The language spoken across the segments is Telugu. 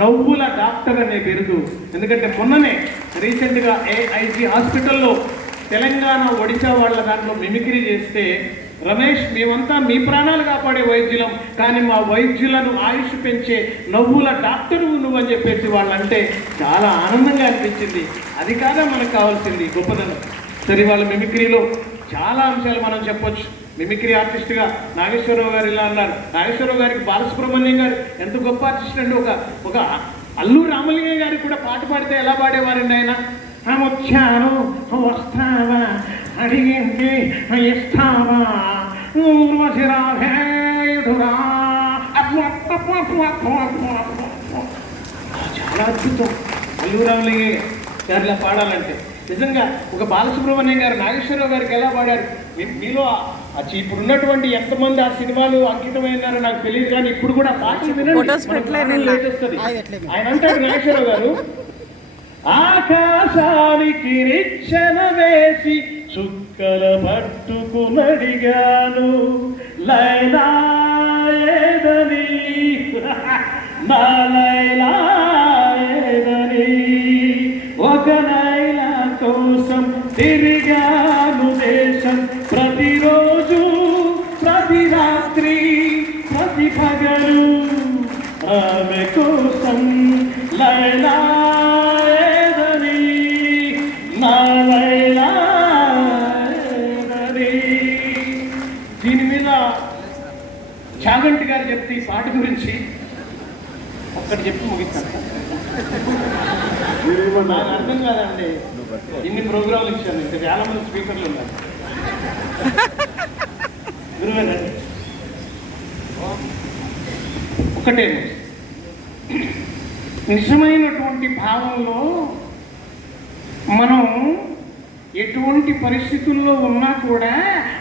నవ్వుల డాక్టర్ అనే బిరుదు. ఎందుకంటే మొన్ననే రీసెంట్గా ఏఐజీ హాస్పిటల్లో తెలంగాణ ఒడిశా వాళ్ళ దాంట్లో మిమిక్రీ చేస్తే, రమేష్ మేమంతా మీ ప్రాణాలు కాపాడే వైద్యులం, కానీ మా వైద్యులను ఆయుష్ పెంచే నవ్వుల డాక్టరు నువ్వు అని చెప్పేసి వాళ్ళంటే చాలా ఆనందంగా అనిపించింది. అది కాదా మనకు కావాల్సింది గొప్పదనం. సరే, వాళ్ళ మిమిక్రీలో చాలా అంశాలు మనం చెప్పొచ్చు. మిమిక్రీ ఆర్టిస్ట్గా నాగేశ్వరరావు గారు ఇలా అన్నారు. నాగేశ్వరరావు గారికి బాలసుబ్రహ్మణ్యం గారు ఎంత గొప్ప ఆర్టిస్ట్ అండి. ఒక అల్లూరి రామలింగయ్య గారికి కూడా పాట పాడితే ఎలా పాడేవారండి ఆయన. వచ్చాను వస్తావా అడిగింది ఇస్తావా ఊర్వశిరాధేయుడురా, చాలా అద్భుతం అల్లూరి రామలింగయ్య గారిలా పాడాలంటే. నిజంగా ఒక బాలసుబ్రహ్మణ్యం గారు నాగేశ్వరరావు గారికి ఎలా పాడారు. మీలో ఇప్పుడు ఉన్నటువంటి ఎంతమంది ఆ సినిమాలు అంకితమైనారో నాకు తెలియదు, కానీ ఇప్పుడు కూడా పాటలు వినండి. ఆయన అంటారు నాగేశ్వరరావు గారు, ఆకాశానికి నిచ్చెన వేసి చుక్కల పట్టుకునడిగాను లైలా ఏదని, నా లైలా ఏదని, ఒక లైలా కోసం తిరిగాను దేశం, ప్రతిరోజు ప్రతి రాత్రి ప్రతి పగలు ఆమె కోసం లైలా ఏదని, నా లైలా ఏదని. దీని మీద చాగంటి గారు చెప్తే ఈ పాట గురించి ఒక్కటి చెప్పి ముగిస్తాను. నాకు అర్థం కాదండి, ఇన్ని ప్రోగ్రాంలు ఇచ్చాను, ఇంకా చాలా మంది స్పీకర్లు ఉన్నారు. గురువేనండి ఒకటే, నిజమైనటువంటి భావంలో మనం ఎటువంటి పరిస్థితుల్లో ఉన్నా కూడా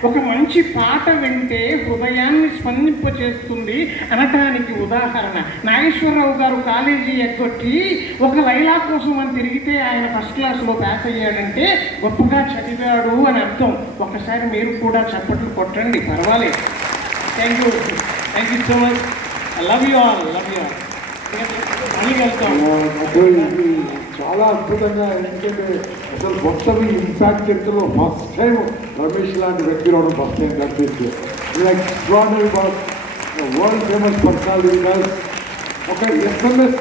ఒక మంచి పాట వింటే హృదయాన్ని స్పందింపచేస్తుంది అనటానికి ఉదాహరణ. నాగేశ్వరరావు గారు కాలేజీ ఎగ్గొట్టి ఒక లైలా కోసం అని తిరిగితే ఆయన ఫస్ట్ క్లాస్లో పాస్ అయ్యాడంటే గొప్పగా చదివాడు అని అర్థం. ఒకసారి మీరు కూడా చప్పట్లు కొట్టండి, పర్వాలేదు. Thank you so much. Love you all. మళ్ళీ వెళ్తాం. చాలా అద్భుతంగా, ఎందుకంటే అసలు మొత్తం ఇంపాక్ట్ చరిత్రలో ఫస్ట్ టైం రమేష్ లాంటి వ్యక్తి రావడం ఫస్ట్ టైం కనిపిస్తుంది. Extraordinary world famous personality. ఒక SMS